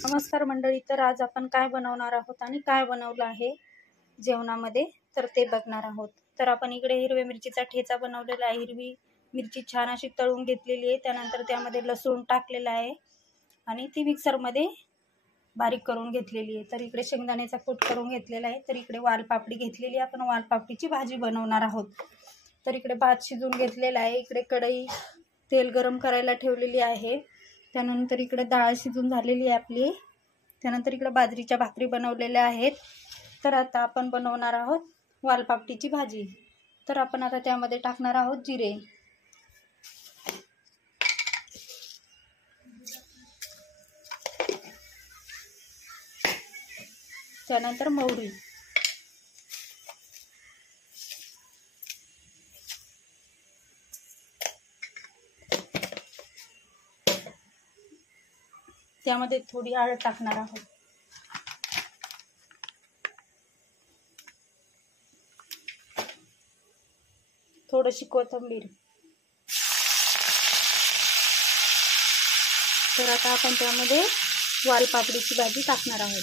नमस्कार मंडळी. तर आज आपण काय बनवणार आहोत आणि काय बनवलं आहे जेवणामध्ये तर ते बघणार आहोत. तर आपण इकडे हिरव्या मिरचीचा ठेचा बनवलेला आहे. हिरवी मिरची छान अशी तळून घेतलेली आहे. त्यानंतर त्यामध्ये लसूण टाकलेला आहे आणि ती मिक्सरमध्ये बारीक करून घेतलेली आहे. तर इकडे शेंगदाण्याचा कूट करून घेतलेला आहे. तर इकडे वालपापडी घेतलेली आहे. आपण वालपापडीची भाजी बनवणार आहोत. तर इकडे भात शिजून घेतलेला आहे. इकडे कढई तेल गरम करायला ठेवलेली आहे. त्यानंतर इकडे डाळ शिजून झालेली आहे आपली. त्यानंतर इकडे बाजरीच्या भाकरी बनवलेल्या आहेत. तर आता आपण बनवणार आहोत वालपापडीची भाजी. तर आपण आता त्यामध्ये टाकणार आहोत जिरे, त्यानंतर मोहरी, त्यामध्ये थोडी हळद टाकणार आहोत. थोडीशी कोथिंबीर. तर आता आपण त्यामध्ये वालपापडीची भाजी टाकणार आहोत.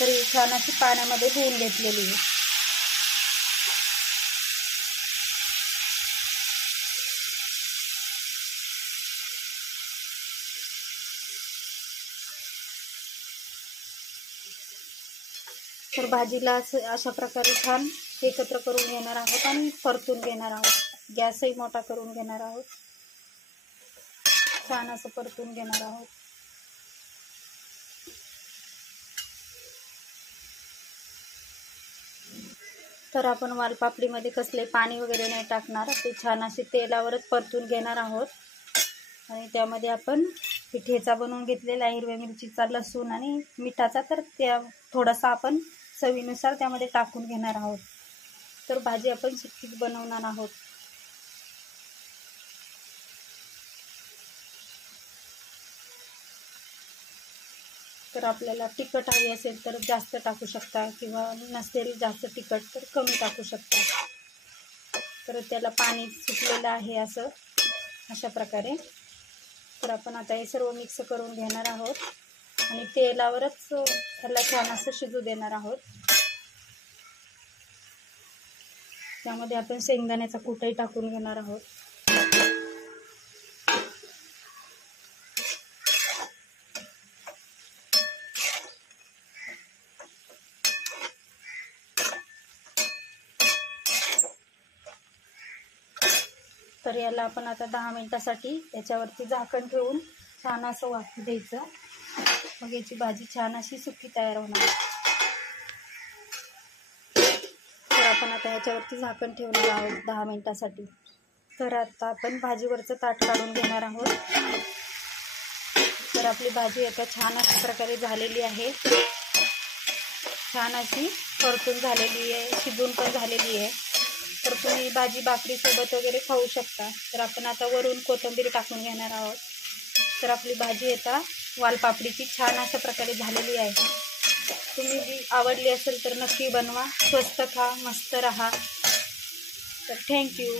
तर ही छान अशी पाण्यामध्ये धुवून घेतलेली आहे. तर भाजीला अशा प्रकारे छान एकत्र करून घेणार आहोत आणि परतून घेणार आहोत. गॅसही मोठा करून घेणार आहोत. छान असं परतून घेणार आहोत. तर आपण वालपापडीमध्ये कसले पाणी वगैरे नाही टाकणार. ते छान असे तेलावरच परतून घेणार आहोत. आणि त्यामध्ये आपण ठेचा बनवून घेतलेला आहे हिरव्या मिरचीचा, लसूण आणि मिठाचा. तर त्या थोडासा आपण चवीनुसार त्यामध्ये टाकून घेणार आहोत. तर भाजी आपण सुकीच बनवणार आहोत. तर आपल्याला तिखट हवी असेल तर जास्त टाकू शकता किंवा नसेल जास्त तिखट तर कमी टाकू शकता. तर त्याला पाणी सुटलेलं आहे असं अशा प्रकारे. तर आपण आता हे सर्व मिक्स करून घेणार आहोत आणि तेलावरच त्याला छान असं शिजू देणार आहोत. त्यामध्ये आपण शेंगदाण्याचा कूटही टाकून घेणार आहोत. तर याला आपण आता 10 मिनिटासाठी याच्यावरती झाकण ठेवून छान असं वाफू द्यायचं. मग याची भाजी छान अशी सुकी तयार होणार. तर आपण आता याच्यावरती झाकण ठेवणार आहोत 10 मिनिटासाठी. तर आता आपण भाजीवरचं ताट काढून घेणार आहोत. तर आपली भाजी आता छान अशा प्रकारे झालेली आहे. छान अशी परतून झालेली आहे, शिजून पण झालेली आहे. तर तुम्ही भाजी भाकरीसोबत वगैरे खाऊ शकता. तर आपण आता वरून कोथिंबीर टाकून घेणार आहोत. तर आपली भाजी आता वालपापडीची छान अशा प्रकारे झालेली आहे. तुम्ही जी आवडली असेल तर नक्की बनवा. स्वस्त खा, मस्त रहा. तर थँक्यू.